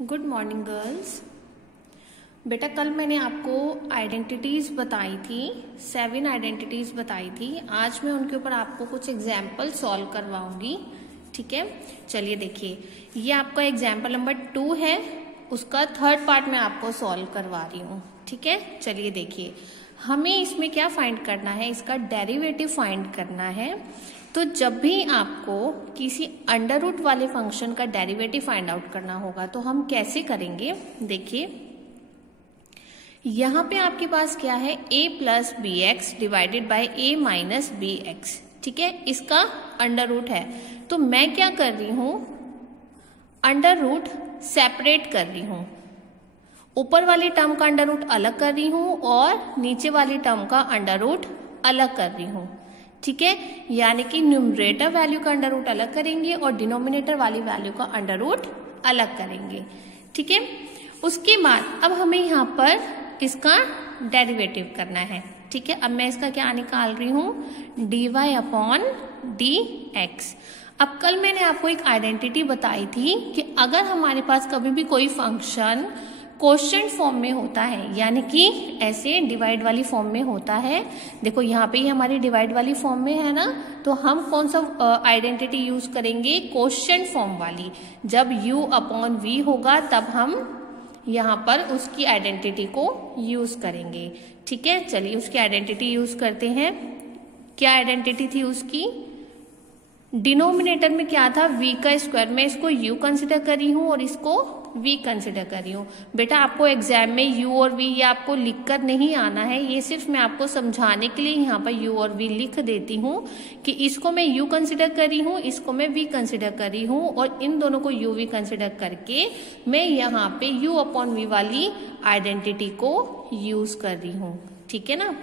Good morning girls. बेटा कल मैंने आपको आइडेंटिटीज बताई थी, 7 आइडेंटिटीज बताई थी। आज मैं उनके ऊपर आपको कुछ एग्जाम्पल सॉल्व करवाऊंगी। ठीक है, चलिए देखिए, ये आपका एग्जाम्पल नंबर 2 है, उसका 3rd पार्ट मैं आपको सॉल्व करवा रही हूँ। ठीक है, चलिए देखिए, हमें इसमें क्या फाइंड करना है, इसका डेरिवेटिव फाइंड करना है। तो जब भी आपको किसी अंडर रूट वाले फंक्शन का डेरिवेटिव फाइंड आउट करना होगा तो हम कैसे करेंगे, देखिए यहां पे आपके पास क्या है, a plus B X divided by a minus B X. ठीक है, इसका अंडर रूट है, तो मैं क्या कर रही हूं, अंडर रूट सेपरेट कर रही हूं, ऊपर वाली टर्म का अंडर रूट अलग कर रही हूं और नीचे वाली टर्म का अंडर रूट अलग कर रही हूं। ठीक है, यानी कि न्यूमरेटर वैल्यू का अंडर रूट अलग करेंगे और डिनोमिनेटर वाली वैल्यू का अंडर रूट अलग करेंगे। ठीक है, उसके बाद अब हमें यहाँ पर इसका डेरिवेटिव करना है। ठीक है, अब मैं इसका क्या निकाल रही हूँ, dy अपॉन डी एक्स। अब कल मैंने आपको एक आइडेंटिटी बताई थी कि अगर हमारे पास कभी भी कोई फंक्शन क्वोशिएंट फॉर्म में होता है, यानी कि ऐसे डिवाइड वाली फॉर्म में होता है, देखो यहाँ पे ही हमारी डिवाइड वाली फॉर्म में है ना, तो हम कौन सा आइडेंटिटी यूज करेंगे, क्वोशिएंट फॉर्म वाली। जब u अपॉन v होगा तब हम यहाँ पर उसकी आइडेंटिटी को यूज करेंगे। ठीक है, चलिए उसकी आइडेंटिटी यूज करते हैं। क्या आइडेंटिटी थी उसकी, डिनोमिनेटर में क्या था, v का स्क्वायर। मैं इसको u कंसिडर कर रही हूँ और इसको v कंसिडर कर रही हूँ। बेटा आपको एग्जाम में u और v ये आपको लिखकर नहीं आना है, ये सिर्फ मैं आपको समझाने के लिए यहाँ पर u और v लिख देती हूँ कि इसको मैं u कंसिडर कर रही हूँ, इसको मैं v कंसिडर कर रही हूँ, और इन दोनों को u v कंसिडर करके मैं यहाँ पे u अपॉन v वाली आइडेंटिटी को यूज कर रही हूँ। ठीक है ना,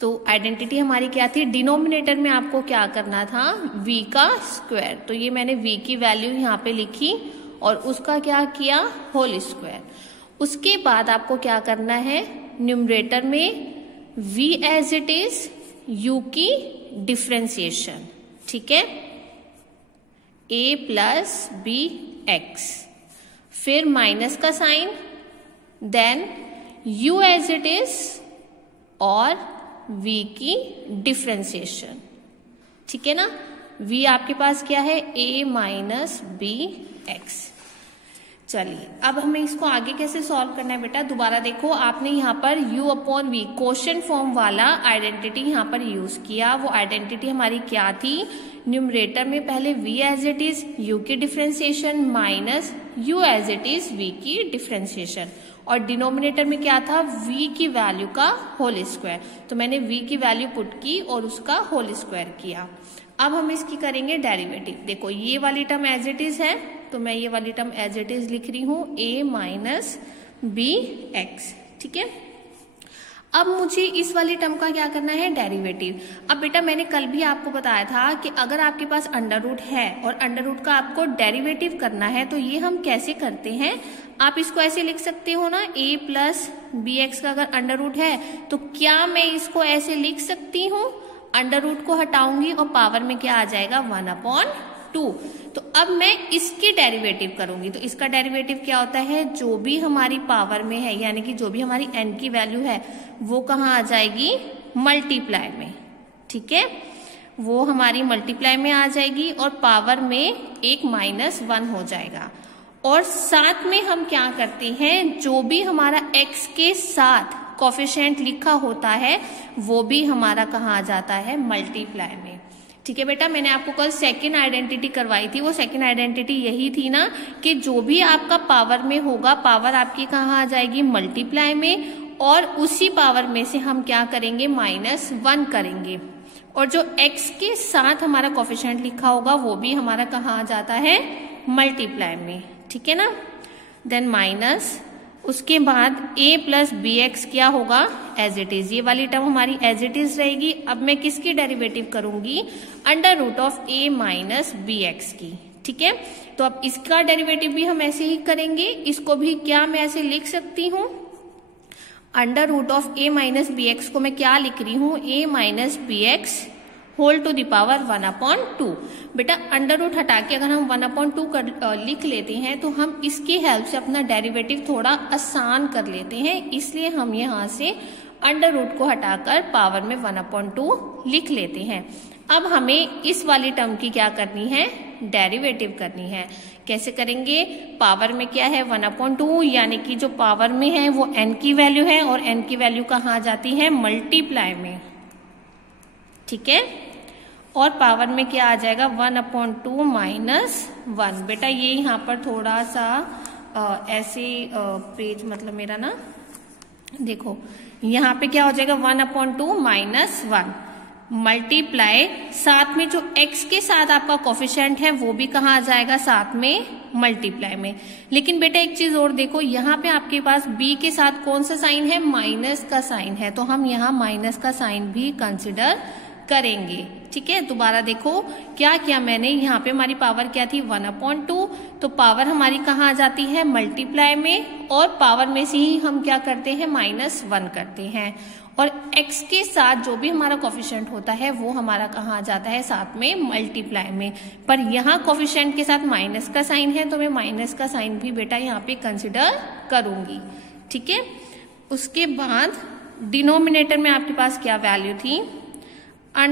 तो आइडेंटिटी हमारी क्या थी, डिनोमिनेटर में आपको क्या करना था, v का स्क्वायर। तो ये मैंने v की वैल्यू यहाँ पे लिखी और उसका क्या किया, होल स्क्वायर। उसके बाद आपको क्या करना है, न्यूमरेटर में v as it is, u की डिफ्रेंसिएशन। ठीक है, a प्लस बी एक्स, फिर माइनस का sign, then u as it is और v की डिफ्रेंसिएशन। ठीक है ना, v आपके पास क्या है, a माइनस बी एक्स। चलिए अब हमें इसको आगे कैसे सॉल्व करना है, बेटा दोबारा देखो, आपने यहाँ पर u upon v quotient form वाला आइडेंटिटी यहाँ पर यूज किया। वो आइडेंटिटी हमारी क्या थी, न्यूमरेटर में पहले v as it is u की differentiation minus u as it is v की डिफ्रेंसिएशन, और डिनोमिनेटर में क्या था, v की वैल्यू का होल स्क्वायर। तो मैंने v की वैल्यू पुट की और उसका होल स्क्वायर किया। अब हम इसकी करेंगे डेरिवेटिव। देखो ये वाली टर्म एज इट इज है, तो मैं ये वाली टर्म एज इट इज लिख रही हूँ, a माइनस बी एक्स। ठीक है, अब मुझे इस वाली टर्म का क्या करना है, डेरिवेटिव। अब बेटा मैंने कल भी आपको बताया था कि अगर आपके पास अंडर रूट है और अंडर रूट का आपको डेरिवेटिव करना है तो ये हम कैसे करते हैं, आप इसको ऐसे लिख सकते हो ना, a प्लस बी एक्स का अगर अंडर रूट है तो क्या मैं इसको ऐसे लिख सकती हूँ, अंडर रूट को हटाऊंगी और पावर में क्या आ जाएगा, 1/2। तो अब मैं इसकी डेरिवेटिव करूंगी, तो इसका डेरिवेटिव क्या होता है, जो भी हमारी पावर में है, यानी कि जो भी हमारी n की वैल्यू है वो कहाँ आ जाएगी, मल्टीप्लाई में। ठीक है, वो हमारी मल्टीप्लाई में आ जाएगी और पावर में एक -1 हो जाएगा। और साथ में हम क्या करते हैं, जो भी हमारा x के साथ कोफिशिएंट लिखा होता है वो भी हमारा कहाँ आ जाता है, मल्टीप्लाई में। ठीक है बेटा, मैंने आपको कल सेकंड आइडेंटिटी करवाई थी, वो सेकंड आइडेंटिटी यही थी ना कि जो भी आपका पावर में होगा, पावर आपकी कहाँ आ जाएगी, मल्टीप्लाई में, और उसी पावर में से हम क्या करेंगे, -1 करेंगे, और जो x के साथ हमारा कोफिशिएंट लिखा होगा वो भी हमारा कहाँ आ जाता है, मल्टीप्लाई में। ठीक है ना, देन माइनस, उसके बाद a प्लस बी एक्स क्या होगा, एज इट इज, ये वाली टर्म हमारी एज इट इज रहेगी। अब मैं किसकी डेरिवेटिव करूंगी, under root of a minus B X की। ठीक है, तो अब इसका डेरिवेटिव भी हम ऐसे ही करेंगे, इसको भी क्या मैं ऐसे लिख सकती हूँ, under root of a minus B X को मैं क्या लिख रही हूँ, a minus B X whole to the power 1/2। बेटा अंडर रूट हटा के अगर हम 1/2 लिख लेते हैं तो हम इसकी हेल्प से अपना डेरिवेटिव थोड़ा आसान कर लेते हैं, इसलिए हम यहाँ से अंडर रूट को हटाकर पावर में 1/2 लिख लेते हैं। अब हमें इस वाली टर्म की क्या करनी है, डेरिवेटिव करनी है। कैसे करेंगे, पावर में क्या है 1/2, यानी कि जो पावर में है वो n की वैल्यू है और n की वैल्यू कहाँ जाती है, मल्टीप्लाई में, ठीक है। और पावर में क्या आ जाएगा 1/2 - 1। बेटा ये यहाँ पर थोड़ा सा ऐसे पेज मतलब मेरा ना देखो, यहाँ पे क्या हो जाएगा 1/2 - 1 मल्टीप्लाई, साथ में जो x के साथ आपका कोफिशिएंट है वो भी कहाँ आ जाएगा, साथ में मल्टीप्लाई में। लेकिन बेटा एक चीज और देखो, यहाँ पे आपके पास b के साथ कौन सा साइन है, माइनस का साइन है, तो हम यहाँ माइनस का साइन भी कंसिडर करेंगे, ठीक है। दोबारा देखो क्या किया मैंने, यहाँ पे हमारी पावर क्या थी 1/2, तो पावर हमारी कहाँ आ जाती है, मल्टीप्लाई में, और पावर में से ही हम क्या करते हैं -1 करते हैं, और x के साथ जो भी हमारा कोफिशिएंट होता है वो हमारा कहाँ आ जाता है, साथ में मल्टीप्लाई में। पर यहाँ कोफिशिएंट के साथ माइनस का साइन है तो मैं माइनस का साइन भी बेटा यहाँ पे कंसिडर करूंगी, ठीक है। उसके बाद डिनोमिनेटर में आपके पास क्या वैल्यू थी, √a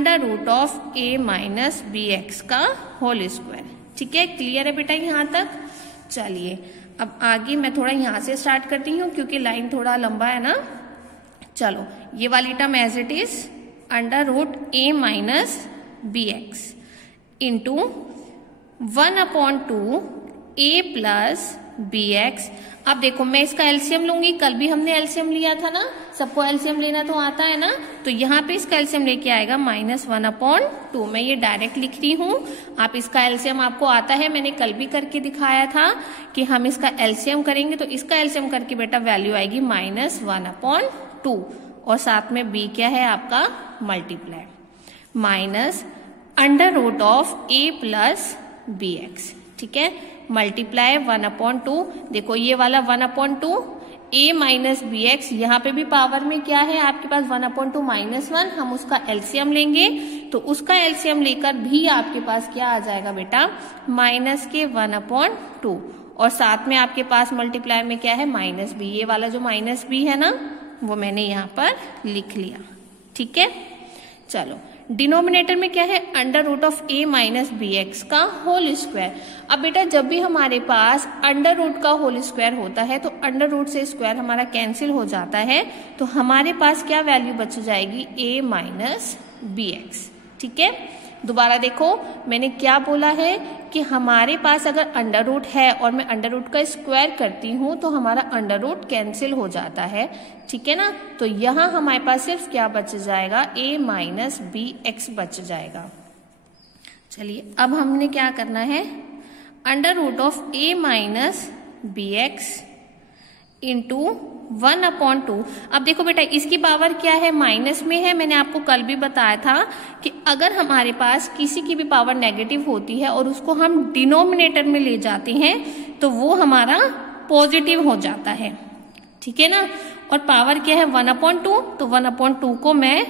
- bx का होल स्क्वायर, ठीक है। क्लियर है बेटा यहाँ तक। चलिए अब आगे मैं थोड़ा यहाँ से स्टार्ट करती हूँ क्योंकि लाइन थोड़ा लंबा है ना। चलो ये वाली term as it is √a - bx into 1/2 a + bx। अब देखो मैं इसका एलसीएम लूंगी, कल भी हमने एलसीएम लिया था ना, सबको एलसीएम लेना तो आता है ना, तो यहाँ पे इसका एलसीएम लेके आएगा -1/2। मैं ये डायरेक्ट लिख रही हूँ, आप इसका एलसीएम आपको आता है, मैंने कल भी करके दिखाया था कि हम इसका एलसीएम करेंगे, तो इसका एलसीएम करके बेटा वैल्यू आएगी -1/2, और साथ में b क्या है आपका मल्टीप्लाई, माइनस √a + bx, ठीक है, मल्टीप्लाई 1/2। देखो ये वाला 1/2 a - bx, यहाँ पे भी पावर में क्या है आपके पास 1/2 - 1, हम उसका एलसीएम लेंगे, तो उसका एलसीएम लेकर भी आपके पास क्या आ जाएगा बेटा -1/2, और साथ में आपके पास मल्टीप्लाई में क्या है -b, ये वाला जो -b है ना वो मैंने यहाँ पर लिख लिया, ठीक है। चलो डिनोमिनेटर में क्या है √a - bx का होल स्क्वायर। अब बेटा जब भी हमारे पास अंडर रूट का होल स्क्वायर होता है तो अंडर रूट से स्क्वायर हमारा कैंसिल हो जाता है, तो हमारे पास क्या वैल्यू बच जाएगी a - bx, ठीक है। दोबारा देखो मैंने क्या बोला है कि हमारे पास अगर अंडर रूट है और मैं अंडर रूट का स्क्वायर करती हूं तो हमारा अंडर रूट कैंसिल हो जाता है, ठीक है ना। तो यहाँ हमारे पास सिर्फ क्या बच जाएगा a - bx बच जाएगा। चलिए अब हमने क्या करना है, √a - bx इंटू 1/2। अब देखो बेटा इसकी पावर क्या है, माइनस में है। मैंने आपको कल भी बताया था कि अगर हमारे पास किसी की भी पावर नेगेटिव होती है और उसको हम डिनोमिनेटर में ले जाते हैं तो वो हमारा पॉजिटिव हो जाता है, ठीक है ना। और पावर क्या है 1/2, तो 1/2 को मैं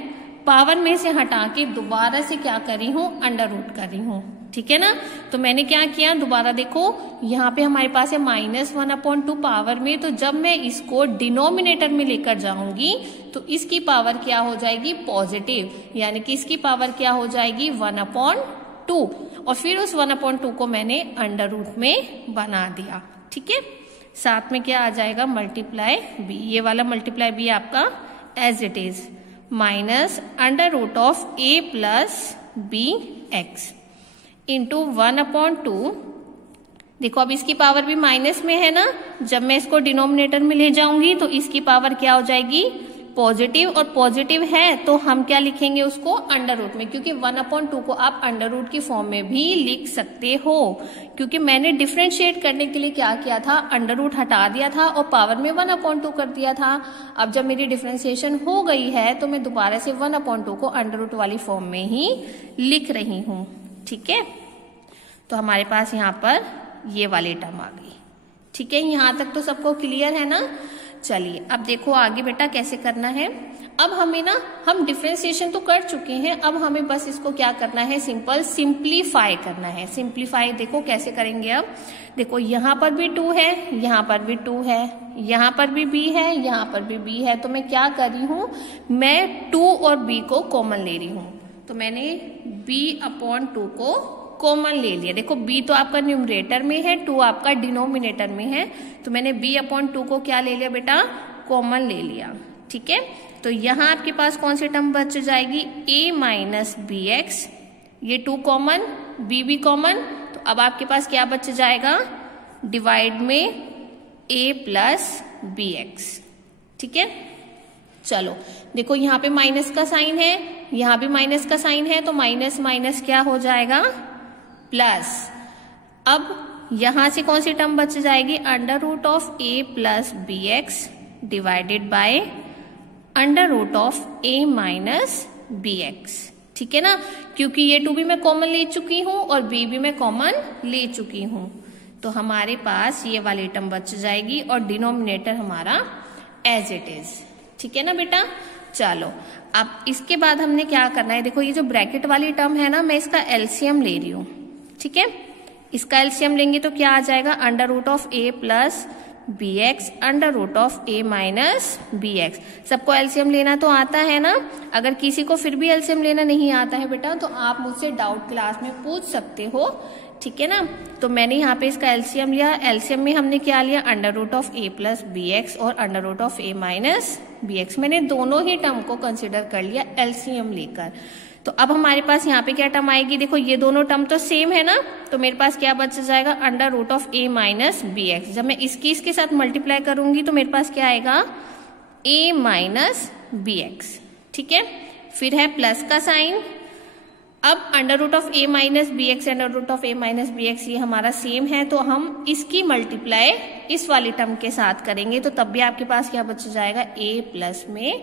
पावर में से हटा के दोबारा से क्या कर रही हूँ, अंडर रूट कर रही हूँ, ठीक है ना। तो मैंने क्या किया, दोबारा देखो यहाँ पे हमारे पास है -1/2 पावर में, तो जब मैं इसको डिनोमिनेटर में लेकर जाऊंगी तो इसकी पावर क्या हो जाएगी, पॉजिटिव, यानी कि इसकी पावर क्या हो जाएगी 1/2, और फिर उस 1/2 को मैंने अंडर रूट में बना दिया, ठीक है। साथ में क्या आ जाएगा मल्टीप्लाई b, ये वाला मल्टीप्लाई b आपका as it is -√a + bx into 1/2। देखो अब इसकी पावर भी माइनस में है ना, जब मैं इसको डिनोमिनेटर में ले जाऊंगी तो इसकी पावर क्या हो जाएगी, पॉजिटिव, और पॉजिटिव है तो हम क्या लिखेंगे उसको अंडर रूट में, क्योंकि 1/2 को आप अंडर रूट की फॉर्म में भी लिख सकते हो, क्योंकि मैंने डिफ्रेंशिएट करने के लिए क्या किया था, अंडर रूट हटा दिया था और पावर में 1/2 कर दिया था। अब जब मेरी डिफ्रेंशिएशन हो गई है तो मैं दोबारा से 1/2 को अंडर रूट वाली फॉर्म में ही लिख रही हूँ, ठीक है। तो हमारे पास यहाँ पर ये वाली टर्म आ गई, ठीक है। यहाँ तक तो सबको क्लियर है ना। चलिए अब देखो आगे बेटा कैसे करना है। अब हमें ना, हम डिफरेंशिएशन तो कर चुके हैं, अब हमें बस इसको क्या करना है, सिंपल सिंप्लीफाई करना है। सिंप्लीफाई देखो कैसे करेंगे। अब देखो यहाँ पर भी 2 है, यहाँ पर भी 2 है, यहाँ पर भी b है, यहाँ पर भी b है। तो मैं क्या कर रही हूँ, मैं 2 और b को कॉमन ले रही हूँ। तो मैंने b/2 को कॉमन ले लिया। देखो b तो आपका न्यूमरेटर में है, 2 आपका डिनोमिनेटर में है, तो मैंने b/2 को क्या ले लिया बेटा, कॉमन ले लिया। ठीक है, तो यहाँ आपके पास कौन सी टर्म बच जाएगी, a माइनस bx, ये 2 कॉमन, b भी कॉमन, तो अब आपके पास क्या बच जाएगा, डिवाइड में a प्लस bx। ठीक है, चलो देखो यहाँ पे माइनस का साइन है, यहाँ भी माइनस का साइन है, तो माइनस माइनस क्या हो जाएगा, प्लस। अब यहां से कौन सी टर्म बच जाएगी, under root of a plus bx divided by under root of a minus bx। ठीक है ना, क्योंकि ये 2 भी मैं कॉमन ले चुकी हूं और b भी मैं कॉमन ले चुकी हूं, तो हमारे पास ये वाली टर्म बच जाएगी और डिनोमिनेटर हमारा एज इट इज। ठीक है ना बेटा, चलो अब इसके बाद हमने क्या करना है, देखो ये जो ब्रैकेट वाली टर्म है ना, मैं इसका एलसीएम ले रही हूं। ठीक है, इसका एलसीएम लेंगे तो क्या आ जाएगा, under root of a plus bx under root of a minus bx। सबको एलसीएम लेना तो आता है ना, अगर किसी को फिर भी एलसीएम लेना नहीं आता है बेटा, तो आप मुझसे डाउट क्लास में पूछ सकते हो। ठीक है ना, तो मैंने यहाँ पे इसका एलसीएम लिया। एलसीएम में हमने क्या लिया, under root of a plus bx और under root of a minus bx। मैंने दोनों ही टर्म को कंसिडर कर लिया एलसीएम लेकर। तो अब हमारे पास यहाँ पे क्या टर्म आएगी, देखो ये दोनों टर्म तो सेम है ना, तो मेरे पास क्या बच जाएगा, under root of a minus bx। जब मैं इसके साथ मल्टीप्लाई करूंगी तो मेरे पास क्या आएगा, a माइनस bx। ठीक है, फिर है प्लस का साइन। अब under root of a minus bx under root of a minus bx ये हमारा सेम है, तो हम इसकी मल्टीप्लाई इस वाली टर्म के साथ करेंगे, तो तब भी आपके पास क्या बच जाएगा, a प्लस में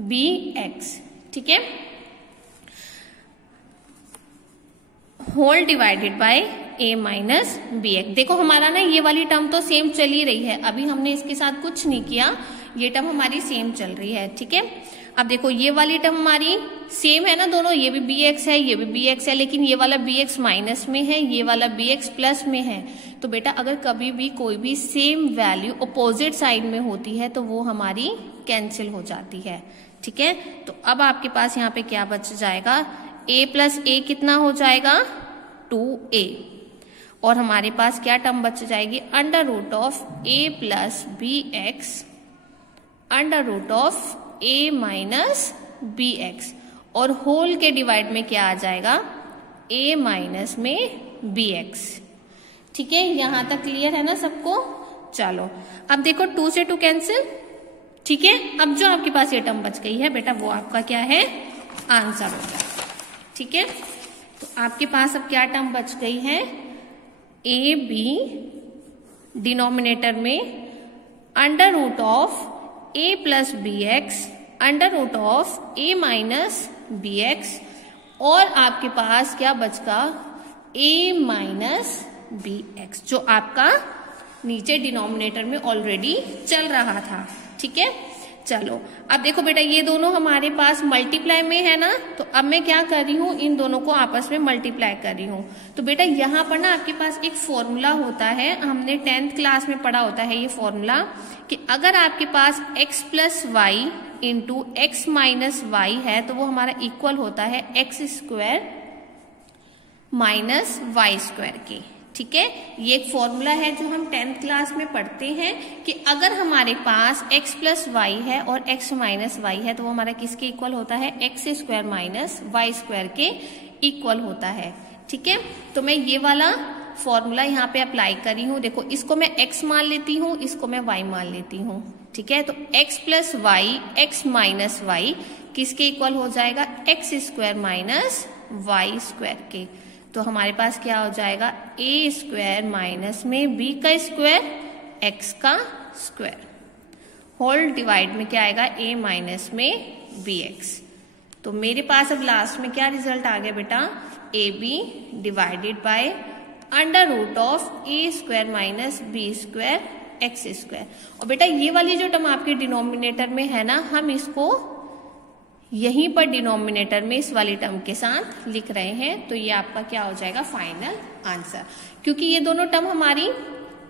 bx। ठीक है, whole divided by a minus bx। देखो हमारा ना ये वाली टर्म तो सेम चल ही रही है, अभी हमने इसके साथ कुछ नहीं किया, ये टर्म हमारी सेम चल रही है। ठीक है, अब देखो ये वाली टर्म हमारी सेम है ना दोनों, ये भी bx है, ये भी bx है, लेकिन ये वाला bx माइनस में है, ये वाला bx प्लस में है। तो बेटा अगर कभी भी कोई भी सेम वैल्यू अपोजिट साइड में होती है तो वो हमारी कैंसिल हो जाती है। ठीक है, तो अब आपके पास यहाँ पे क्या बच जाएगा, a प्लस a कितना हो जाएगा, 2a, और हमारे पास क्या टर्म बच जाएगी, under root of a plus bx under root of a minus bx, और होल के डिवाइड में क्या आ जाएगा, a माइनस में bx। ठीक है, यहां तक क्लियर है ना सबको। चलो अब देखो 2 से 2 कैंसिल। ठीक है, अब जो आपके पास ये टर्म बच गई है बेटा वो आपका क्या है, आंसर होगा। ठीक है, तो आपके पास अब क्या टर्म बच गई है, ए बी डिनोमिनेटर में under root of a plus bx under root of a minus bx, और आपके पास क्या बचगा, a माइनस bx, जो आपका नीचे डिनोमिनेटर में ऑलरेडी चल रहा था। ठीक है, चलो अब देखो बेटा ये दोनों हमारे पास मल्टीप्लाई में है ना, तो अब मैं क्या कर रही हूँ, इन दोनों को आपस में मल्टीप्लाई कर रही हूँ। तो बेटा यहाँ पर ना आपके पास एक फॉर्मूला होता है, हमने 10th क्लास में पढ़ा होता है ये फॉर्मूला, कि अगर आपके पास x plus Y into X minus Y है तो वो हमारा इक्वल होता है X square minus Y square के। ठीक है, ये एक फॉर्मूला है जो हम 10th क्लास में पढ़ते हैं कि अगर हमारे पास x प्लस वाई है और x माइनस वाई है तो वो हमारा किसके इक्वल होता है, X square minus Y square के इक्वल होता है। ठीक है, तो मैं ये वाला फॉर्मूला यहाँ पे अप्लाई कर रही हूँ। देखो इसको मैं x मान लेती हूँ, इसको मैं y मान लेती हूँ। ठीक है, तो x plus Y X minus Y किसके इक्वल हो जाएगा, X square minus Y square के। तो हमारे पास क्या हो जाएगा, a स्क्वायर माइनस में b का स्क्वायर x का स्क्वायर, होल डिवाइड में क्या आएगा, a माइनस में bx। तो मेरे पास अब लास्ट में क्या रिजल्ट आ गया बेटा, ab divided by under root of a square minus b square X square. और बेटा ये वाली जो टर्म आपके डिनोमिनेटर में है ना, हम इसको यहीं पर डिनोमिनेटर में इस वाली टर्म के साथ लिख रहे हैं। तो ये आपका क्या हो जाएगा फाइनल आंसर। क्योंकि ये दोनों टर्म हमारी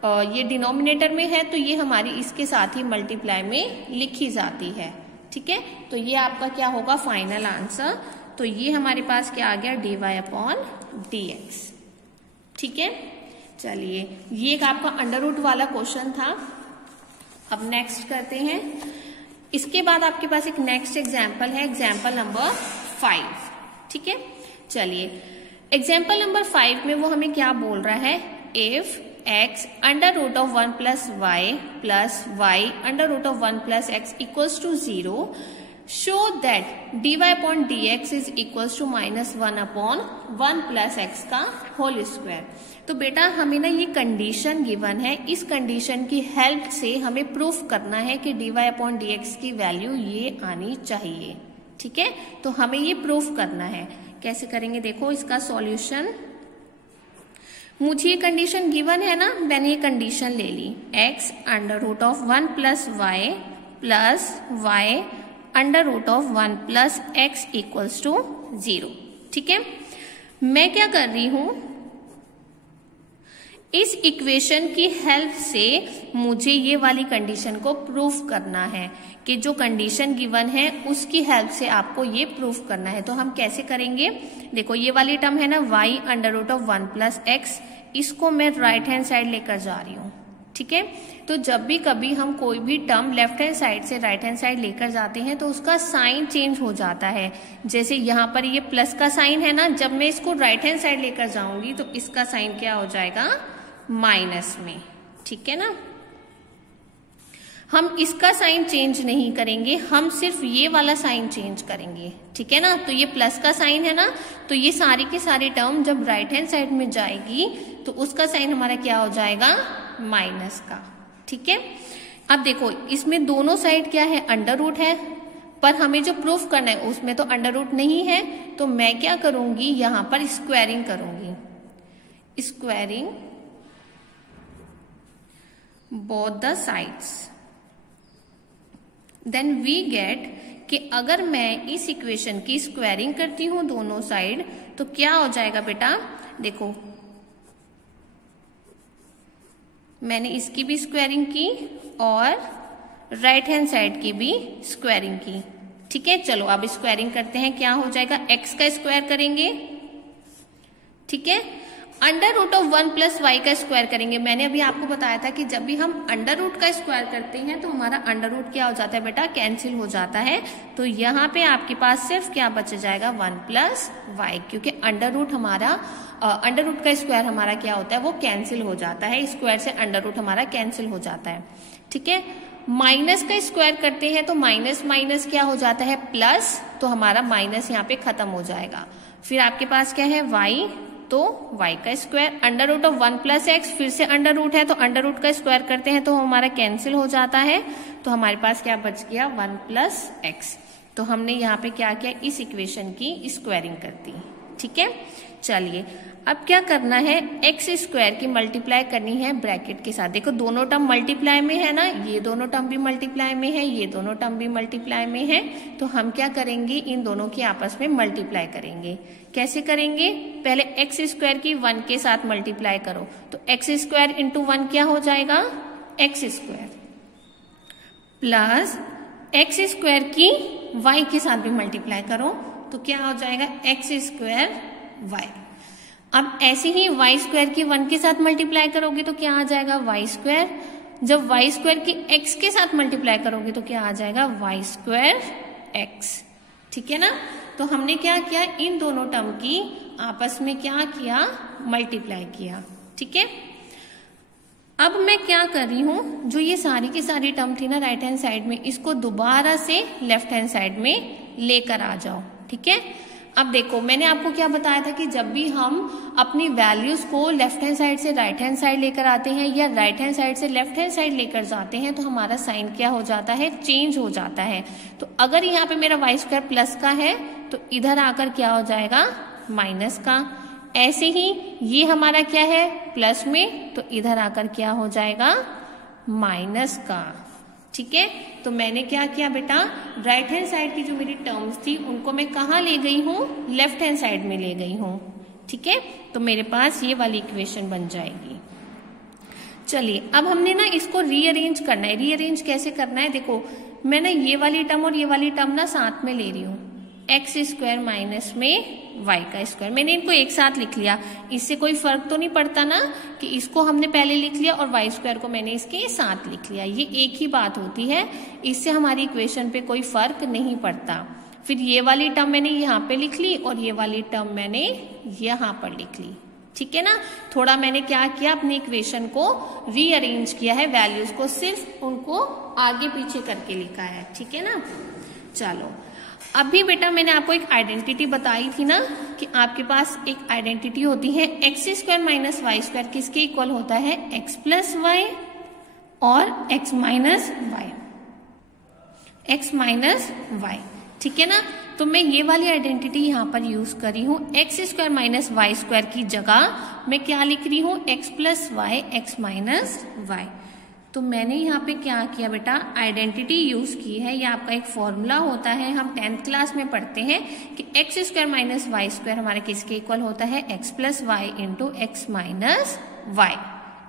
ये डिनोमिनेटर में है तो ये हमारी इसके साथ ही मल्टीप्लाई में लिखी जाती है। ठीक है, तो ये आपका क्या होगा फाइनल आंसर। तो ये हमारे पास क्या आ गया dy/dx। ठीक है, चलिए ये एक आपका अंडर रूट वाला क्वेश्चन था। अब नेक्स्ट करते हैं। इसके बाद आपके पास एक नेक्स्ट एग्जाम्पल है, एग्जाम्पल नंबर 5। ठीक है, चलिए एग्जाम्पल नंबर 5 में वो हमें क्या बोल रहा है, if x under root of 1 plus Y plus Y under root of 1 plus X equals to 0, show that dy/dx is equals to -1/1 plus X का होल स्क्वायर। तो बेटा हमें ना ये कंडीशन गिवन है, इस कंडीशन की हेल्प से हमें प्रूफ करना है कि dy/dx की वैल्यू ये आनी चाहिए। ठीक है, तो हमें ये प्रूफ करना है। कैसे करेंगे, देखो इसका सॉल्यूशन। मुझे ये कंडीशन गिवन है ना, मैंने ये कंडीशन ले ली, x under root of 1 plus Y plus Y under root of 1 plus X equals to 0। ठीक है, मैं क्या कर रही हूं, इस इक्वेशन की हेल्प से मुझे ये वाली कंडीशन को प्रूफ करना है कि जो कंडीशन गिवन है उसकी हेल्प से आपको ये प्रूफ करना है। तो हम कैसे करेंगे, देखो ये वाली टर्म है ना y under root of 1 plus X, इसको मैं राइट हैंड साइड लेकर जा रही हूँ। ठीक है, तो जब भी कभी हम कोई भी टर्म लेफ्ट हैंड साइड से राइट हैंड साइड लेकर जाते हैं तो उसका साइन चेंज हो जाता है। जैसे यहाँ पर ये प्लस का साइन है ना, जब मैं इसको राइट हैंड साइड लेकर जाऊंगी तो इसका साइन क्या हो जाएगा माइनस में। ठीक है ना, हम इसका साइन चेंज नहीं करेंगे, हम सिर्फ ये वाला साइन चेंज करेंगे। ठीक है ना, तो ये प्लस का साइन है ना, तो ये सारी की सारी टर्म जब राइट हैंड साइड में जाएगी तो उसका साइन हमारा क्या हो जाएगा माइनस का। ठीक है, अब देखो इसमें दोनों साइड क्या है अंडर रूट है, पर हमें जो प्रूफ करना है उसमें तो अंडर रूट नहीं है। तो मैं क्या करूंगी, यहां पर स्क्वायरिंग करूंगी, squaring both the sides. Then we get कि अगर मैं इस इक्वेशन की स्क्वायरिंग करती हूं दोनों साइड तो क्या हो जाएगा बेटा, देखो मैंने इसकी भी स्क्वायरिंग की और राइट हैंड साइड की भी स्क्वायरिंग की। ठीक है, चलो अब स्क्वायरिंग करते हैं। क्या हो जाएगा, x का स्क्वायर करेंगे। ठीक है, under root of 1 plus Y का स्क्वायर करेंगे। मैंने अभी आपको बताया था कि जब भी हम अंडर रूट का स्क्वायर करते हैं तो हमारा अंडर रूट क्या हो जाता है बेटा, कैंसिल हो जाता है। तो यहाँ पे आपके पास सिर्फ क्या बच जाएगा 1 प्लस वाई, क्योंकि अंडर रूट हमारा अंडर रूट का स्क्वायर हमारा क्या होता है वो कैंसिल हो जाता है, स्क्वायर से अंडर रूट हमारा कैंसिल हो जाता है। ठीक है, माइनस का स्क्वायर करते हैं तो माइनस माइनस क्या हो जाता है प्लस, तो हमारा माइनस यहाँ पे खत्म हो जाएगा। फिर आपके पास क्या है y, तो y का square under root of 1 plus X, फिर से अंडर रूट है तो अंडर रूट का स्क्वायर करते हैं तो हमारा कैंसिल हो जाता है। तो हमारे पास क्या बच गया 1 प्लस एक्स। तो हमने यहाँ पे क्या किया, इस इक्वेशन की स्क्वायरिंग कर दी। ठीक है, चलिए अब क्या करना है, एक्स स्क्वायर की मल्टीप्लाई करनी है ब्रैकेट के साथ। देखो दोनों टर्म मल्टीप्लाई में है ना, ये दोनों टर्म भी मल्टीप्लाई में है, ये दोनों टर्म भी मल्टीप्लाई में है। तो हम क्या करेंगे, इन दोनों की आपस में मल्टीप्लाई करेंगे। कैसे करेंगे, पहले एक्स स्क्वायर की 1 के साथ मल्टीप्लाई करो, तो एक्स स्क्वायर इंटू 1 क्या हो जाएगा X square, plus X square की वाई के साथ भी मल्टीप्लाई करो तो क्या हो जाएगा एक्स स्क्वायर वाई। अब ऐसे ही वाई स्क्वायर की 1 के साथ मल्टीप्लाई करोगे तो क्या आ जाएगा वाई स्क्वायर। जब वाई स्क्वायर की एक्स के साथ मल्टीप्लाई करोगे तो क्या आ जाएगा वाई स्क्वायर एक्स। ठीक है ना, तो हमने क्या किया, इन दोनों टर्म की आपस में क्या किया, मल्टीप्लाई किया। ठीक है, अब मैं क्या कर रही हूं, जो ये सारी की सारी टर्म थी ना राइट हैंड साइड में, इसको दोबारा से लेफ्ट हैंड साइड में लेकर आ जाओ। ठीक है, अब देखो मैंने आपको क्या बताया था कि जब भी हम अपनी वैल्यूज को लेफ्ट हैंड साइड से राइट हैंड साइड लेकर आते हैं या राइट हैंड साइड से लेफ्ट हैंड साइड लेकर जाते हैं तो हमारा साइन क्या हो जाता है, चेंज हो जाता है। तो अगर यहाँ पे मेरा वाई स्क्वायर प्लस का है तो इधर आकर क्या हो जाएगा माइनस का। ऐसे ही ये हमारा क्या है प्लस में, तो इधर आकर क्या हो जाएगा माइनस का। ठीक है, तो मैंने क्या किया बेटा, राइट हैंड साइड की जो मेरी टर्म्स थी उनको मैं कहाँ ले गई हूँ, लेफ्ट हैंड साइड में ले गई हूँ। ठीक है, तो मेरे पास ये वाली इक्वेशन बन जाएगी। चलिए अब हमने ना इसको रीअरेंज करना है। रीअरेंज कैसे करना है, देखो मैं ना ये वाली टर्म और ये वाली टर्म ना साथ में ले रही हूँ, एक्स स्क्वायर माइनस में वाई का स्क्वायर, मैंने इनको एक साथ लिख लिया। इससे कोई फर्क तो नहीं पड़ता ना कि इसको हमने पहले लिख लिया और वाई स्क्वायर को मैंने इसके साथ लिख लिया, ये एक ही बात होती है, इससे हमारी इक्वेशन पे कोई फर्क नहीं पड़ता। फिर ये वाली टर्म मैंने यहाँ पे लिख ली और ये वाली टर्म मैंने यहाँ पर लिख ली। ठीक है ना, थोड़ा मैंने क्या किया, अपनी इक्वेशन को रीअरेंज किया है, वैल्यूज को सिर्फ उनको आगे पीछे करके लिखा है। ठीक है ना, चलो अभी बेटा मैंने आपको एक आइडेंटिटी बताई थी ना कि आपके पास एक आइडेंटिटी होती है X square minus Y square किसके इक्वल होता है, एक्स प्लस वाई और X minus Y, X minus Y. ठीक है ना, तो मैं ये वाली आइडेंटिटी यहाँ पर यूज कर रही हूँ, X square minus Y square की जगह मैं क्या लिख रही हूँ, X plus Y X minus Y. तो मैंने यहाँ पे क्या किया बेटा, आइडेंटिटी यूज की है। ये आपका एक फॉर्मूला होता है, हम 10th क्लास में पढ़ते हैं कि X square minus Y square हमारे किसके इक्वल होता है, X plus Y into X minus Y.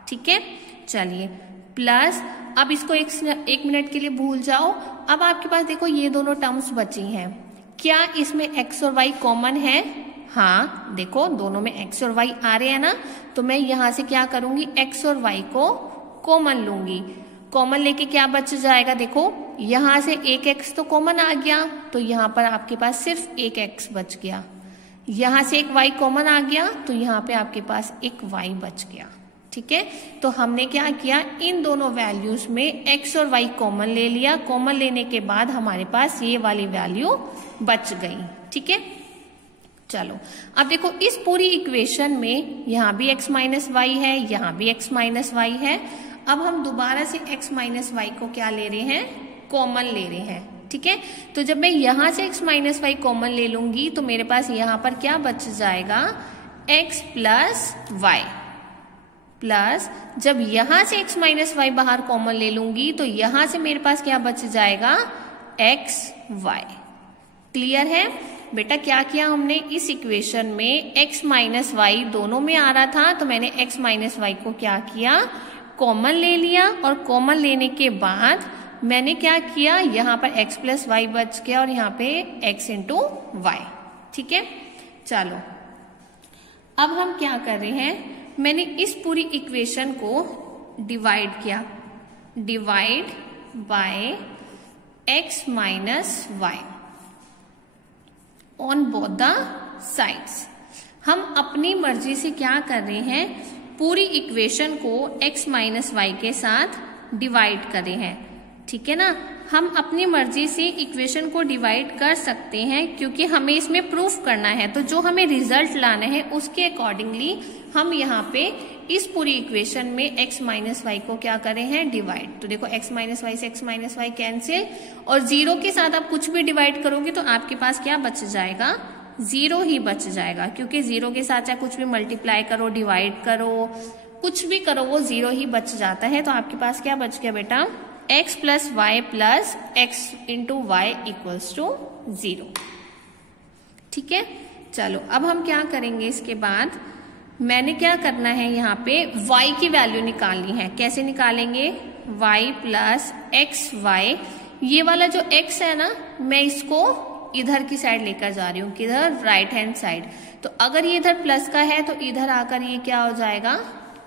ठीक है, चलिए प्लस, अब इसको एक मिनट के लिए भूल जाओ। अब आपके पास देखो ये दोनों टर्म्स बची हैं, क्या इसमें एक्स और वाई कॉमन है, हाँ देखो दोनों में एक्स और वाई आ रहे हैं ना, तो मैं यहाँ से क्या करूंगी, एक्स और वाई को कॉमन लूंगी। कॉमन लेके क्या बच जाएगा, देखो यहां से एक एक्स तो कॉमन आ गया, तो यहां पर आपके पास सिर्फ एक एक्स बच गया। यहां से एक वाई कॉमन आ गया, तो यहां पे आपके पास एक वाई बच गया। ठीक है, तो हमने क्या किया, इन दोनों वैल्यूज में एक्स और वाई कॉमन ले लिया। कॉमन लेने के बाद हमारे पास ये वाली वैल्यू बच गई। ठीक है, चलो अब देखो इस पूरी इक्वेशन में यहाँ भी x माइनस वाई है, यहाँ भी x माइनस वाई है। अब हम दोबारा से x माइनस वाई को क्या ले रहे हैं, कॉमन ले रहे हैं। ठीक है, तो जब मैं यहाँ से x माइनस वाई कॉमन ले लूंगी तो मेरे पास यहाँ पर क्या बच जाएगा, x प्लस वाई, प्लस जब यहाँ से x माइनस वाई बाहर कॉमन ले लूंगी तो यहाँ से मेरे पास क्या बच जाएगा, x वाई। क्लियर है बेटा, क्या किया हमने, इस इक्वेशन में x माइनस वाई दोनों में आ रहा था, तो मैंने x माइनस वाई को क्या किया, कॉमन ले लिया, और कॉमन लेने के बाद मैंने क्या किया, यहाँ पर x प्लस वाई बच गया और यहाँ पे x इंटू वाई। ठीक है, चलो अब हम क्या कर रहे हैं, मैंने इस पूरी इक्वेशन को डिवाइड किया, divide by x minus Y on both the sides. हम अपनी मर्जी से क्या कर रहे हैं, पूरी इक्वेशन को x माइनस वाई के साथ डिवाइड कर रहे हैं। ठीक है ना, हम अपनी मर्जी से इक्वेशन को डिवाइड कर सकते हैं क्योंकि हमें इसमें प्रूफ करना है, तो जो हमें रिजल्ट लाना है उसके अकॉर्डिंगली हम यहाँ पे इस पूरी इक्वेशन में x माइनस वाई को क्या कर रहे हैं, डिवाइड। तो देखो x माइनस वाई से x माइनस वाई कैंसिल, और जीरो के साथ आप कुछ भी डिवाइड करोगे तो आपके पास क्या बच जाएगा, जीरो ही बच जाएगा, क्योंकि जीरो के साथ चाहे कुछ भी मल्टीप्लाई करो, डिवाइड करो, कुछ भी करो वो जीरो ही बच जाता है। तो आपके पास क्या बच गया बेटा, x plus Y plus X into Y equals to 0। ठीक है, चलो अब हम क्या करेंगे, इसके बाद मैंने क्या करना है, यहाँ पे y की वैल्यू निकालनी है। कैसे निकालेंगे, y प्लस एक्स वाई, ये वाला जो x है ना, मैं इसको इधर की साइड लेकर जा रही हूँ, किधर, राइट हैंड साइड। तो अगर ये इधर प्लस का है तो इधर आकर ये क्या हो जाएगा,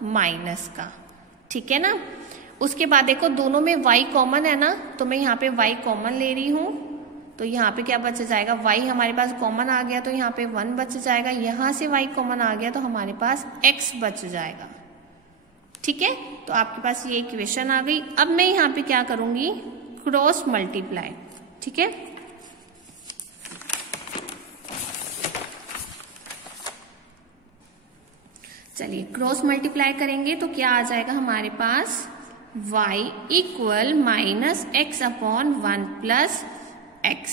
माइनस का। ठीक है ना, उसके बाद देखो दोनों में y कॉमन है ना, तो मैं यहाँ पे y कॉमन ले रही हूँ, तो यहाँ पे क्या बच जाएगा, y हमारे पास कॉमन आ गया तो यहाँ पे 1 बच जाएगा, यहाँ से y कॉमन आ गया तो हमारे पास x बच जाएगा। ठीक है, तो आपके पास ये इक्वेशन आ गई। अब मैं यहाँ पे क्या करूंगी, क्रॉस मल्टीप्लाई। ठीक है, चलिए क्रॉस मल्टीप्लाई करेंगे तो क्या आ जाएगा हमारे पास, y equal minus x upon 1 plus x.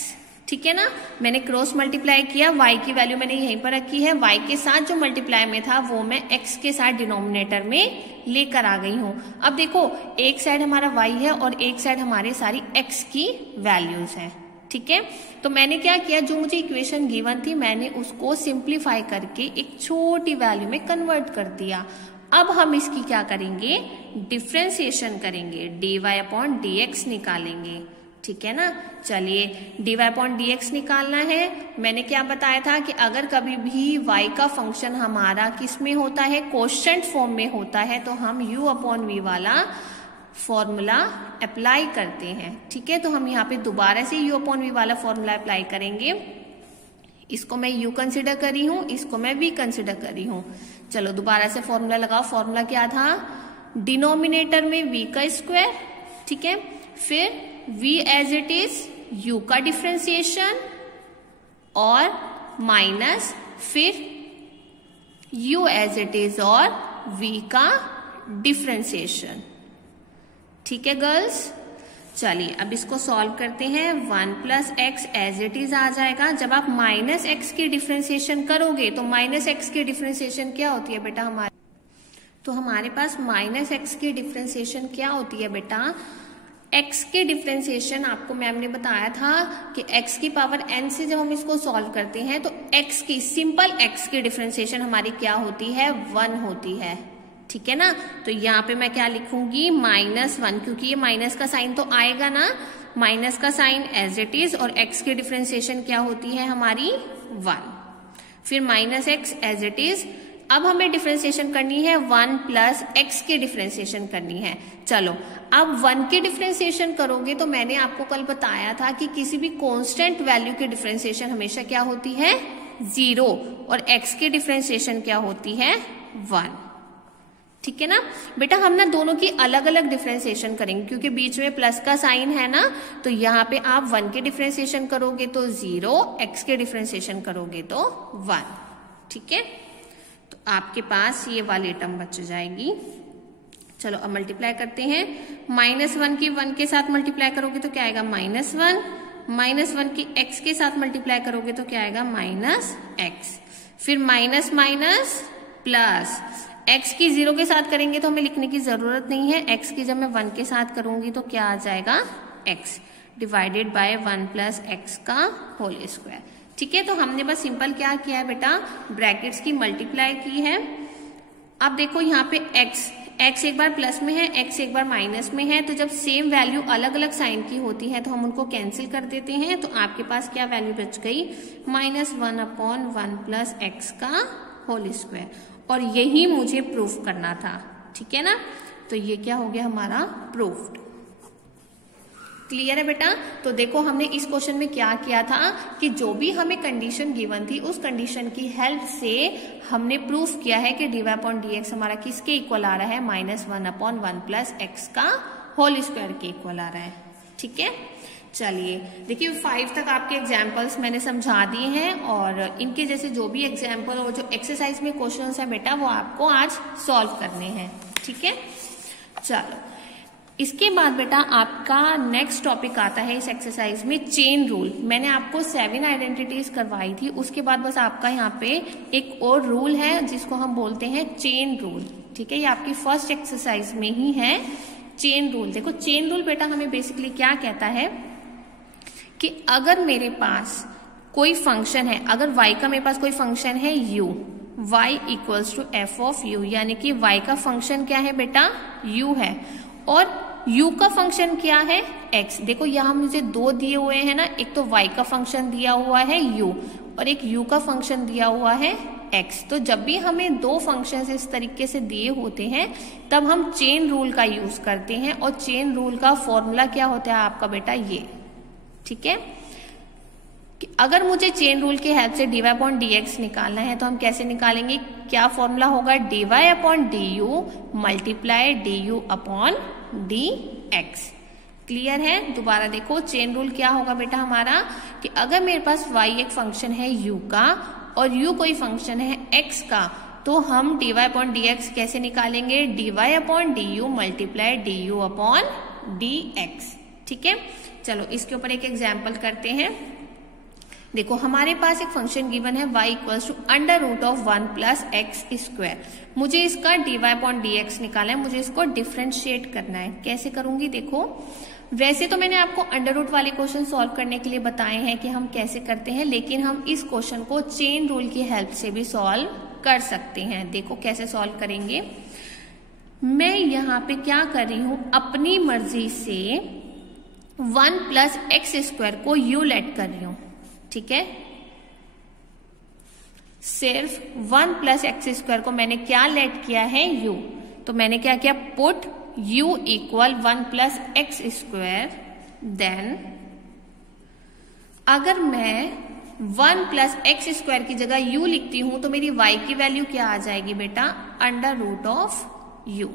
ठीक है ना। मैंने क्रॉस मल्टीप्लाई किया, y की वैल्यू मैंने यहीं पर रखी है, y के साथ जो मल्टीप्लाई में था वो मैं x के साथ डिनोमिनेटर में लेकर आ गई हूं। अब देखो एक साइड हमारा y है और एक साइड हमारे सारी x की वैल्यूज है, ठीक है। तो मैंने क्या किया, जो मुझे इक्वेशन गिवन थी मैंने उसको सिंप्लीफाई करके एक छोटी वैल्यू में कन्वर्ट कर दिया। अब हम इसकी क्या करेंगे, डिफ्रेंसिएशन करेंगे, dy अपॉन dx निकालेंगे, ठीक है ना। चलिए dy अपॉन dx निकालना है। मैंने क्या बताया था कि अगर कभी भी y का फंक्शन हमारा किस में होता है, कोशेंट फॉर्म में होता है, तो हम u अपॉन v वाला फॉर्मूला अप्लाई करते हैं, ठीक है। तो हम यहाँ पे दोबारा से u अपॉन v वाला फॉर्मूला अप्लाई करेंगे। इसको मैं u कंसिडर करी हूं, इसको मैं v कंसिडर करी हूं। चलो दोबारा से फॉर्मूला लगाओ। फॉर्मूला क्या था, डिनोमिनेटर में v का स्क्वायर, ठीक है, फिर v as it is u का डिफ्रेंसिएशन और माइनस फिर u एज इट इज और v का डिफ्रेंसिएशन, ठीक है गर्ल्स। चलिए अब इसको सॉल्व करते हैं। 1 plus x as it is आ जाएगा। जब आप माइनस एक्स की डिफ्रेंसिएशन करोगे तो माइनस एक्स की डिफ्रेंसिएशन क्या होती है बेटा हमारे, तो हमारे पास माइनस एक्स की डिफ्रेंसिएशन क्या होती है बेटा, x के डिफ्रेंसिएशन आपको मैम ने बताया था कि x की पावर n से जब हम इसको सॉल्व करते हैं तो x की सिंपल x की डिफ्रेंसिएशन हमारी क्या होती है, 1 होती है, ठीक है ना। तो यहाँ पे मैं क्या लिखूंगी, -1, क्योंकि ये माइनस का साइन तो आएगा ना, माइनस का साइन एज इट इज, और x की डिफ्रेंसिएशन क्या होती है हमारी 1, फिर -x एज इट इज। अब हमें डिफ्रेंसिएशन करनी है 1 प्लस एक्स की डिफ्रेंसिएशन करनी है। चलो अब 1 की डिफ्रेंसिएशन करोगे तो मैंने आपको कल बताया था कि किसी भी कांस्टेंट वैल्यू की डिफ्रेंसिएशन हमेशा क्या होती है, 0, और x की डिफ्रेंसिएशन क्या होती है, 1, ठीक है ना। बेटा हम ना दोनों की अलग अलग डिफ्रेंसिएशन करेंगे क्योंकि बीच में प्लस का साइन है ना, तो यहाँ पे आप 1 की डिफ्रेंसिएशन करोगे तो 0, x के डिफ्रेंसिएशन करोगे तो 1, ठीक है। तो आपके पास ये वाली टर्म बच जाएगी। चलो अब मल्टीप्लाई करते हैं। -1 की 1 के साथ मल्टीप्लाई करोगे तो क्या आएगा, -1, -1 की x के साथ मल्टीप्लाई करोगे तो क्या आएगा, -x, फिर माइनस माइनस प्लस, x की 0 के साथ करेंगे तो हमें लिखने की जरूरत नहीं है, x की जब मैं 1 के साथ करूंगी तो क्या आ जाएगा, x divided by 1 plus X का होल स्क्वायर, ठीक है। तो हमने बस सिंपल क्या किया है बेटा, ब्रैकेट्स की मल्टीप्लाई की है। अब देखो यहाँ पे x एक बार प्लस में है, x एक बार माइनस में है, तो जब सेम वैल्यू अलग अलग साइन की होती है तो हम उनको कैंसिल कर देते हैं। तो आपके पास क्या वैल्यू बच गई, -1 अपॉन 1 प्लस एक्स का होल स्क्वायर, और यही मुझे प्रूफ करना था, ठीक है ना। तो ये क्या हो गया हमारा प्रूफ्ड। क्लियर है बेटा। तो देखो हमने इस क्वेश्चन में क्या किया था कि जो भी हमें कंडीशन गिवन थी उस कंडीशन की हेल्प से हमने प्रूफ किया है कि dy अपॉन dx हमारा किसके इक्वल आ रहा है, -1 अपॉन 1 प्लस एक्स का होल स्क्वायर के इक्वल आ रहा है, ठीक है। चलिए देखिए 5 तक आपके एग्जाम्पल्स मैंने समझा दिए हैं, और इनके जैसे जो भी एग्जाम्पल और जो एक्सरसाइज में क्वेश्चंस है बेटा वो आपको आज सॉल्व करने हैं, ठीक है। चलो इसके बाद बेटा आपका नेक्स्ट टॉपिक आता है इस एक्सरसाइज में, चेन रूल। मैंने आपको 7 आइडेंटिटीज करवाई थी, उसके बाद बस आपका यहाँ पे एक और रूल है जिसको हम बोलते हैं चेन रूल, ठीक है। ये आपकी फर्स्ट एक्सरसाइज में ही है चेन रूल। देखो चेन रूल बेटा हमें बेसिकली क्या कहता है कि अगर मेरे पास कोई फंक्शन है, अगर y का मेरे पास कोई फंक्शन है u, y equals to f of u, यानी कि y का फंक्शन क्या है बेटा, u है, और u का फंक्शन क्या है, x। देखो यहाँ मुझे 2 दिए हुए हैं ना, एक तो y का फंक्शन दिया हुआ है u और एक u का फंक्शन दिया हुआ है x। तो जब भी हमें 2 फंक्शंस इस तरीके से दिए होते हैं तब हम चेन रूल का यूज करते हैं, और चेन रूल का फॉर्मूला क्या होता है आपका बेटा ये, ठीक है। कि अगर मुझे चेन रूल की हेल्प से dy अपॉन dx निकालना है तो हम कैसे निकालेंगे, क्या फॉर्मूला होगा, dy upon du multiply du upon dx। Clear है। दोबारा देखो चेन रूल क्या होगा बेटा हमारा कि अगर मेरे पास y एक फंक्शन है u का और u कोई फंक्शन है x का, तो हम dy अपॉन dx कैसे निकालेंगे, dy upon du multiply du upon dx, ठीक है। चलो इसके ऊपर एक एग्जाम्पल करते हैं। देखो हमारे पास एक फंक्शन गिवन है y equals to under root of 1 plus X square. मुझे इसका dy अपॉन dx निकालना है, मुझे इसको डिफ्रेंशिएट करना है। कैसे करूंगी? देखो वैसे तो मैंने आपको अंडर रूट वाले क्वेश्चन सॉल्व करने के लिए बताए हैं कि हम कैसे करते हैं, लेकिन हम इस क्वेश्चन को चेन रूल की हेल्प से भी सॉल्व कर सकते हैं। देखो कैसे सॉल्व करेंगे। मैं यहाँ पे क्या कर रही हूं, अपनी मर्जी से 1 प्लस एक्स स्क्वायर को u लेट कर रही हूं, ठीक है। सिर्फ 1 प्लस एक्स स्क्वायर को मैंने क्या लेट किया है, u। तो मैंने क्या किया, put u equal 1 plus X square. Then अगर मैं 1 प्लस एक्स स्क्वायर की जगह u लिखती हूं तो मेरी y की वैल्यू क्या आ जाएगी बेटा, अंडर रूट ऑफ u,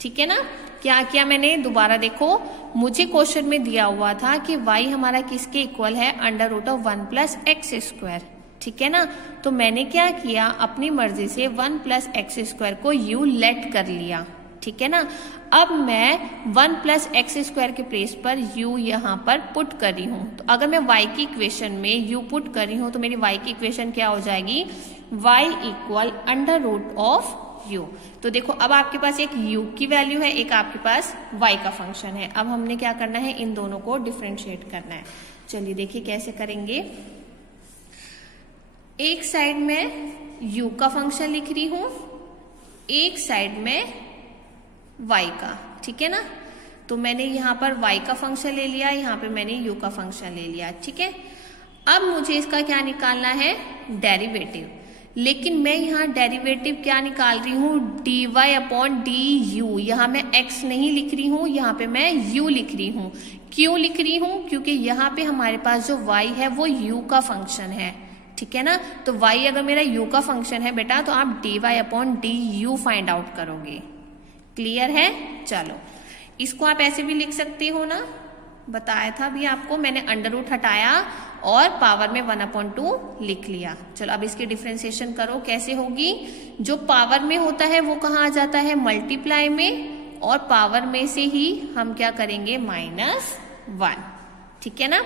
ठीक है ना। क्या किया मैंने, दोबारा देखो, मुझे क्वेश्चन में दिया हुआ था कि y हमारा किसके इक्वल है, under root of 1 plus X square, ठीक है ना। तो मैंने क्या किया, अपनी मर्जी से 1 प्लस एक्स स्क्वायर को u लेट कर लिया, ठीक है ना। अब मैं 1 प्लस एक्स स्क्वायर के प्लेस पर u यहाँ पर पुट कर रही हूँ। तो अगर मैं y की इक्वेशन में u पुट कर रही हूँ तो मेरी y की इक्वेशन क्या हो जाएगी, y equal under root of u। तो देखो अब आपके पास एक u की वैल्यू है, एक आपके पास y का फंक्शन है। अब हमने क्या करना है, इन दोनों को डिफरेंशिएट करना है। चलिए देखिए कैसे करेंगे। एक साइड में u का फंक्शन लिख रही हूं, एक साइड में y का, ठीक है ना। तो मैंने यहाँ पर y का फंक्शन ले लिया, यहाँ पे मैंने u का फंक्शन ले लिया, ठीक है। अब मुझे इसका क्या निकालना है, डेरिवेटिव। लेकिन मैं यहाँ डेरिवेटिव क्या निकाल रही हूँ, dy अपॉन du। यहाँ मैं x नहीं लिख रही हूँ, यहाँ पे मैं u लिख रही हूँ। क्यों लिख रही हूँ, क्योंकि यहाँ पे हमारे पास जो y है वो u का फंक्शन है, ठीक है ना। तो y अगर मेरा u का फंक्शन है बेटा, तो आप dy upon du find out करोगे। क्लियर है? चलो इसको आप ऐसे भी लिख सकते हो ना, बताया था अभी आपको, मैंने अंडर रूट हटाया और पावर में 1/2 लिख लिया। चलो अब इसकी डिफरेंशिएशन करो, कैसे होगी। जो पावर में होता है वो कहाँ आ जाता है, मल्टीप्लाई में, और पावर में से ही हम क्या करेंगे, -1, ठीक है ना।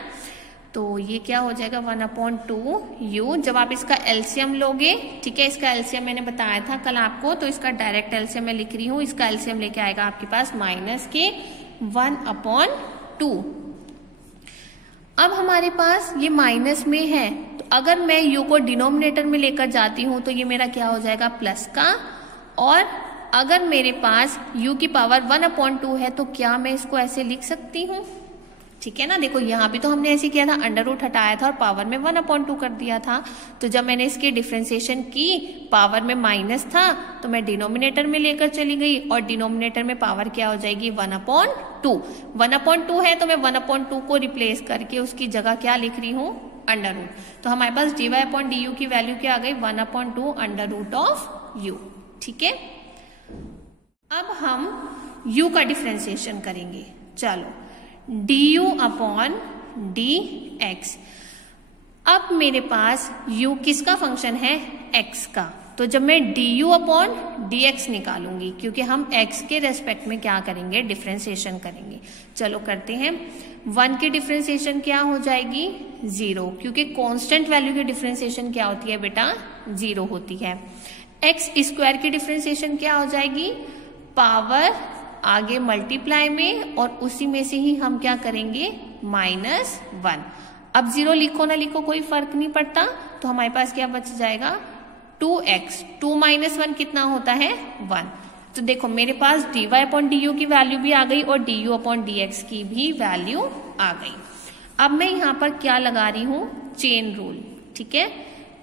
तो ये क्या हो जाएगा, 1/2 u। जब आप इसका एलसीएम लोगे, ठीक है, इसका एलसीएम मैंने बताया था कल आपको, तो इसका डायरेक्ट एलसीएम मैं लिख रही हूँ। इसका एलसीएम लेके आएगा आपके पास -1/2। अब हमारे पास ये माइनस में है, तो अगर मैं u को डिनोमिनेटर में लेकर जाती हूं तो ये मेरा क्या हो जाएगा, प्लस का। और अगर मेरे पास u की पावर 1/2 है तो क्या मैं इसको ऐसे लिख सकती हूँ, ठीक है ना। देखो यहाँ भी तो हमने ऐसे किया था, अंडर रूट हटाया था और पावर में 1/2 कर दिया था। तो जब मैंने इसकी डिफरेंशिएशन की, पावर में माइनस था तो मैं डिनोमिनेटर में लेकर चली गई, और डिनोमिनेटर में पावर क्या हो जाएगी, 1/2। 1/2 है तो मैं 1/2 को रिप्लेस करके उसकी जगह क्या लिख रही हूँ, अंडर रूट। तो हमारे पास dy अपॉन du की वैल्यू क्या आ गई, 1/2 अंडर रूट ऑफ u, ठीक है। अब हम u का डिफरेंशिएशन करेंगे। चलो du अपॉन dx। अब मेरे पास u किसका फंक्शन है, x का। तो जब मैं du अपॉन dx निकालूंगी, क्योंकि हम x के रेस्पेक्ट में क्या करेंगे, डिफरेंशिएशन करेंगे। चलो करते हैं। 1 की डिफरेंशिएशन क्या हो जाएगी, 0, क्योंकि कांस्टेंट वैल्यू की डिफरेंशिएशन क्या होती है बेटा, 0 होती है। x स्क्वायर की डिफरेंशिएशन क्या हो जाएगी, पावर आगे मल्टीप्लाई में, और उसी में से ही हम क्या करेंगे, -1। अब 0 लिखो ना लिखो कोई फर्क नहीं पड़ता, तो हमारे पास क्या बच जाएगा, 2x। 2 - 1 कितना होता है, 1। तो देखो मेरे पास dy अपॉन du की वैल्यू भी आ गई और du अपॉन dx की भी वैल्यू आ गई। अब मैं यहाँ पर क्या लगा रही हूँ, चेन रूल, ठीक है।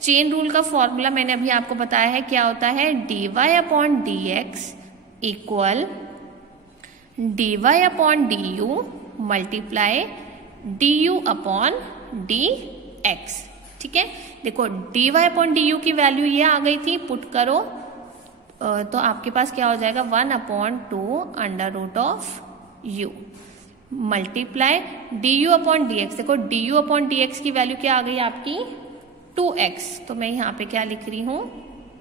चेन रूल का फॉर्मूला मैंने अभी आपको बताया है, क्या होता है, dy upon dx equal dy upon du multiply du upon dx, ठीक है। देखो dy अपॉन du की वैल्यू ये आ गई थी, पुट करो तो आपके पास क्या हो जाएगा, 1/2 under root of u multiply du upon dx। देखो du अपॉन dx की वैल्यू क्या आ गई आपकी, 2x। तो मैं यहाँ पे क्या लिख रही हूँ,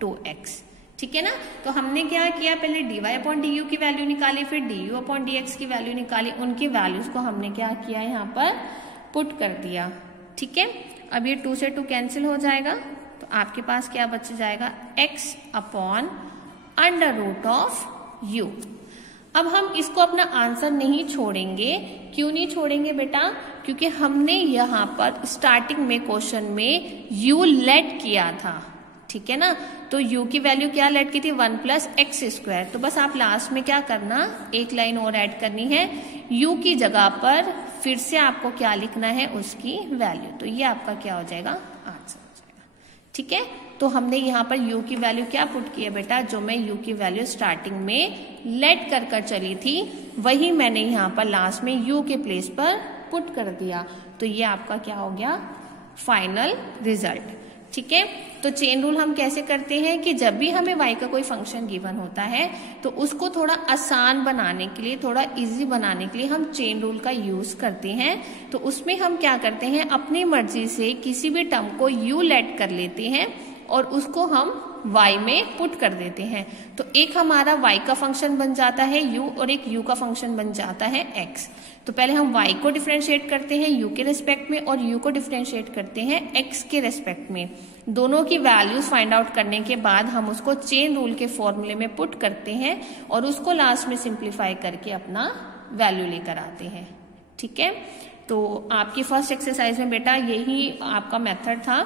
2x, ठीक है ना। तो हमने क्या किया, पहले dy अपॉन du की वैल्यू निकाली, फिर du अपॉन dx की वैल्यू निकाली, उनकी वैल्यूज को हमने क्या किया, यहाँ पर पुट कर दिया, ठीक है। अब ये 2 से 2 कैंसिल हो जाएगा, तो आपके पास क्या बच जाएगा, x upon under root of u। अब हम इसको अपना आंसर नहीं छोड़ेंगे। क्यों नहीं छोड़ेंगे बेटा, क्योंकि हमने यहाँ पर स्टार्टिंग में क्वेश्चन में u लेट किया था, ठीक है ना। तो u की वैल्यू क्या लेट की थी, 1 प्लस एक्स स्क्वायर। तो बस आप लास्ट में क्या करना, एक लाइन और ऐड करनी है, u की जगह पर फिर से आपको क्या लिखना है, उसकी वैल्यू। तो ये आपका क्या हो जाएगा, आंसर हो जाएगा, ठीक है। तो हमने यहाँ पर u की वैल्यू क्या पुट की है बेटा, जो मैं u की वैल्यू स्टार्टिंग में लेट कर चली थी, वही मैंने यहाँ पर लास्ट में u के प्लेस पर पुट कर दिया। तो ये आपका क्या हो गया, फाइनल रिजल्ट, ठीक है। तो चेन रूल हम कैसे करते हैं कि जब भी हमें y का कोई फंक्शन गिवन होता है तो उसको थोड़ा आसान बनाने के लिए, थोड़ा इजी बनाने के लिए हम चेन रूल का यूज करते हैं। तो उसमें हम क्या करते हैं, अपनी मर्जी से किसी भी टर्म को u लेट कर लेते हैं और उसको हम y में पुट कर देते हैं। तो एक हमारा y का फंक्शन बन जाता है u और एक u का फंक्शन बन जाता है x। तो पहले हम y को डिफरेंशिएट करते हैं u के रेस्पेक्ट में और u को डिफरेंशिएट करते हैं x के रेस्पेक्ट में। दोनों की वैल्यूज फाइंड आउट करने के बाद हम उसको चेन रूल के फॉर्मूले में पुट करते हैं और उसको लास्ट में सिंप्लीफाई करके अपना वैल्यू लेकर आते हैं, ठीक है। तो आपकी फर्स्ट एक्सरसाइज में बेटा यही आपका मेथड था,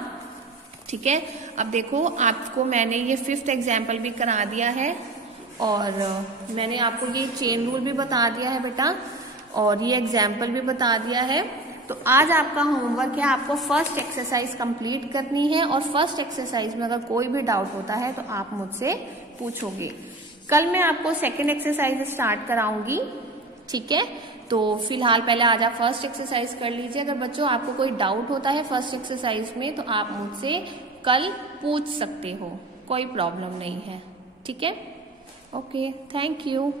ठीक है। अब देखो आपको मैंने ये 5th एग्जाम्पल भी करा दिया है और मैंने आपको ये चेन रूल भी बता दिया है बेटा और ये एग्जाम्पल भी बता दिया है। तो आज आपका होमवर्क है, आपको फर्स्ट एक्सरसाइज कंप्लीट करनी है और फर्स्ट एक्सरसाइज में अगर कोई भी डाउट होता है तो आप मुझसे पूछोगे। कल मैं आपको सेकेंड एक्सरसाइज स्टार्ट कराऊंगी, ठीक है। तो फिलहाल पहले आज आप फर्स्ट एक्सरसाइज कर लीजिए। अगर बच्चों आपको कोई डाउट होता है फर्स्ट एक्सरसाइज में तो आप मुझसे कल पूछ सकते हो, कोई प्रॉब्लम नहीं है, ठीक है। Okay, thank you.